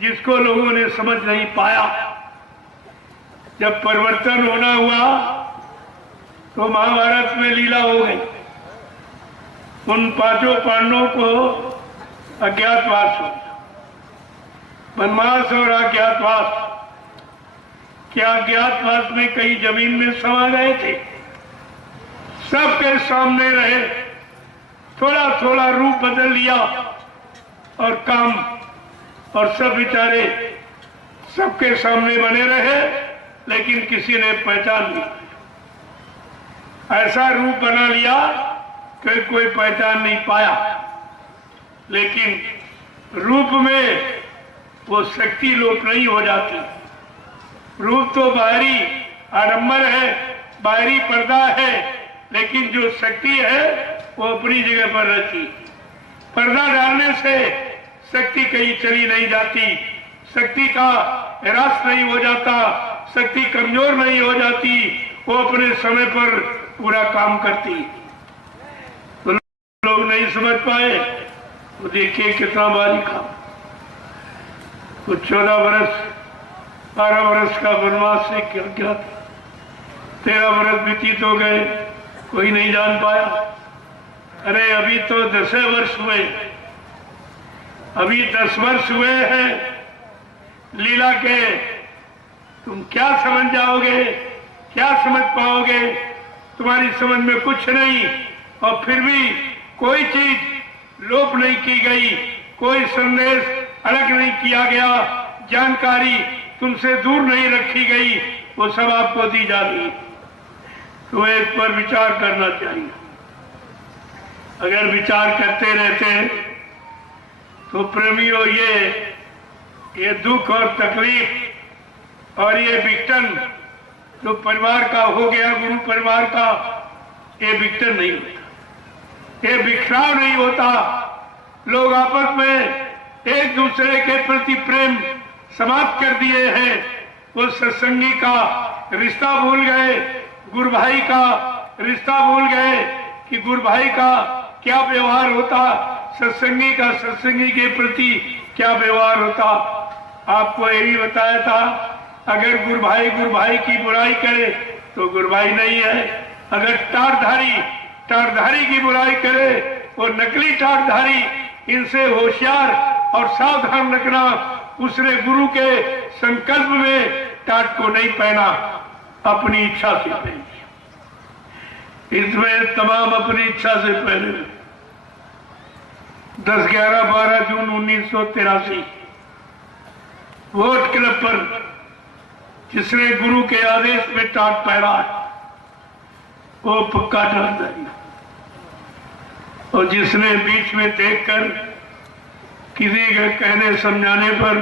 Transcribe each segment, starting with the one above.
जिसको लोगों ने समझ नहीं पाया। जब परिवर्तन होना हुआ तो महाभारत में लीला हो गई। उन पांचों पांडवों को अज्ञातवास हो, वनवास और अज्ञातवास। क्या अज्ञातवास में कई जमीन में समा गए थे? सबके सामने रहे, थोड़ा थोड़ा रूप बदल लिया और काम, और सब बेचारे सबके सामने बने रहे, लेकिन किसी ने पहचान नहीं। ऐसा रूप बना लिया कि कोई पहचान नहीं पाया। लेकिन रूप में वो शक्ति लोप नहीं हो जाती। रूप तो बाहरी आडंबर है, बाहरी पर्दा है, लेकिन जो शक्ति है वो अपनी जगह पर रहती। पर्दा डालने से शक्ति कहीं चली नहीं जाती, शक्ति का ह्रास नहीं हो जाता, शक्ति कमजोर नहीं हो जाती, वो अपने समय पर पूरा काम करती। तो लोग नहीं समझ पाए। तो देखिए कितना बारीक काम। कुछ 14 वर्ष 12 वर्ष का वनवास से क्या था। 13 वर्ष व्यतीत हो गए, कोई नहीं जान पाया। अरे अभी तो 10 वर्ष हुए, अभी 10 वर्ष हुए हैं लीला के। तुम क्या समझ जाओगे, क्या समझ पाओगे? तुम्हारी समझ में कुछ नहीं। और फिर भी कोई चीज लोप नहीं की गई, कोई संदेश अलग नहीं किया गया, जानकारी तुमसे दूर नहीं रखी गई, वो सब आपको दी जा रही। तो इस पर विचार करना चाहिए। अगर विचार करते रहते तो प्रेमियों ये दुख और तकलीफ और ये विघटन जो परिवार का हो गया, गुरु परिवार का, ये विघटन नहीं होता, ये बिखराव नहीं होता। लोग आपस में एक दूसरे के प्रति प्रेम समाप्त कर दिए हैं। वो सत्संगी का रिश्ता भूल गए, गुरु भाई का रिश्ता भूल गए कि गुरु भाई का क्या व्यवहार होता, सत्संगी का सत्संगी के प्रति क्या व्यवहार होता। आपको ये भी बताया था, अगर गुरु भाई की बुराई करे तो गुरु भाई नहीं है। अगर टारधारी की बुराई करे, वो नकली टारधारी। इनसे होशियार और सावधान रखना। उसने गुरु के संकल्प में टाट को नहीं पहना, अपनी इच्छा से पहनी। इसमें तमाम अपनी इच्छा से पहने। 10, 11, 12 जून 1983 वोट क्लब पर जिसने गुरु के आदेश में टाट पहना है वो पक्का टाटधारी। और जिसने बीच में देखकर किसी के कहने समझाने पर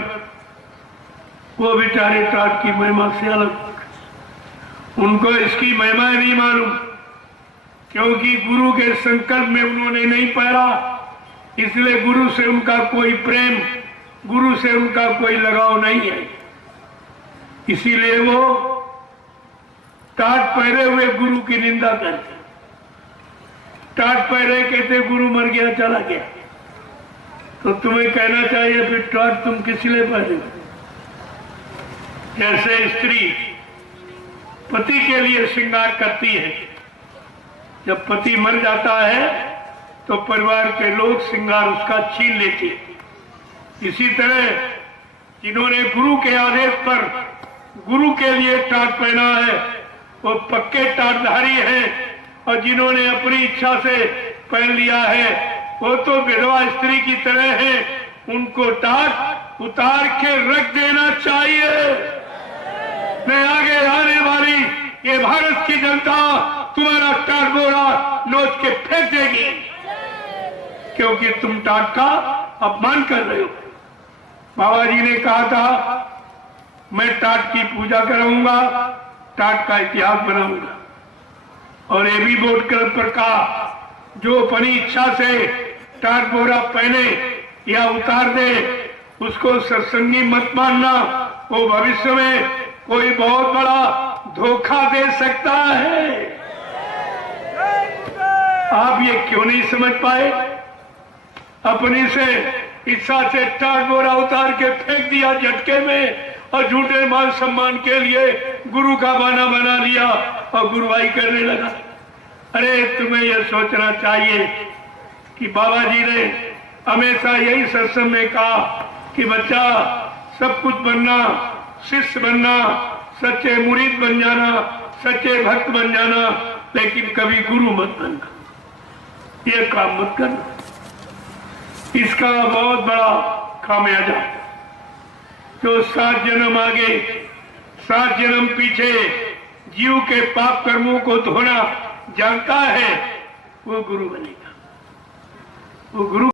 वो बेचारे टाट की महिमा से अलग, उनको इसकी महिमा नहीं मालूम, क्योंकि गुरु के संकल्प में उन्होंने नहीं पहरा। इसलिए गुरु से उनका कोई प्रेम, गुरु से उनका कोई लगाव नहीं है। इसीलिए वो टाट पहरे हुए गुरु की निंदा करते। टाट पहरे कहते गुरु मर गया, चला गया। तो तुम्हें कहना चाहिए फिर टाट तुम किस लिए पहने? जैसे स्त्री पति के लिए श्रृंगार करती है, जब पति मर जाता है तो परिवार के लोग श्रृंगार उसका छीन लेते। इसी तरह जिन्होंने गुरु के आदेश पर गुरु के लिए टाट पहना है वो पक्के टाटधारी हैं, और जिन्होंने अपनी इच्छा से पहन लिया है वो तो विधवा स्त्री की तरह है। उनको टाट उतार के रख देना चाहिए। मैं आगे आने वाली ये भारत की जनता तुम्हारा टाट बोरा नोच के फेंक देगी, क्योंकि तुम टाट का अपमान कर रहे हो। बाबा जी ने कहा था मैं टाट की पूजा कराऊंगा, टाट का इतिहास बनाऊंगा। और ये भी वोट क्लब पर कहा जो अपनी इच्छा से टाट बोरा पहने या उतार दे उसको सत्संगी मत मानना, वो भविष्य में कोई बहुत बड़ा धोखा दे सकता है। आप ये क्यों नहीं समझ पाए? अपनी से हिस्सा से टाट बोरा उतार के फेंक दिया झटके में और झूठे मान सम्मान के लिए गुरु का बहाना बना लिया और गुरुवाई करने लगा। अरे तुम्हें यह सोचना चाहिए कि बाबा जी ने हमेशा यही सत्संग में कहा कि बच्चा सब कुछ बनना, शिष्य बनना, सच्चे मुरीद बन जाना, सच्चे भक्त बन जाना, लेकिन कभी गुरु मत बनना, ये काम मत करना। इसका बहुत बड़ा खामियाजा जो 7 जन्म आगे 7 जन्म पीछे जीव के पाप कर्मों को धोना जानता है वो गुरु बनेगा। वो गुरु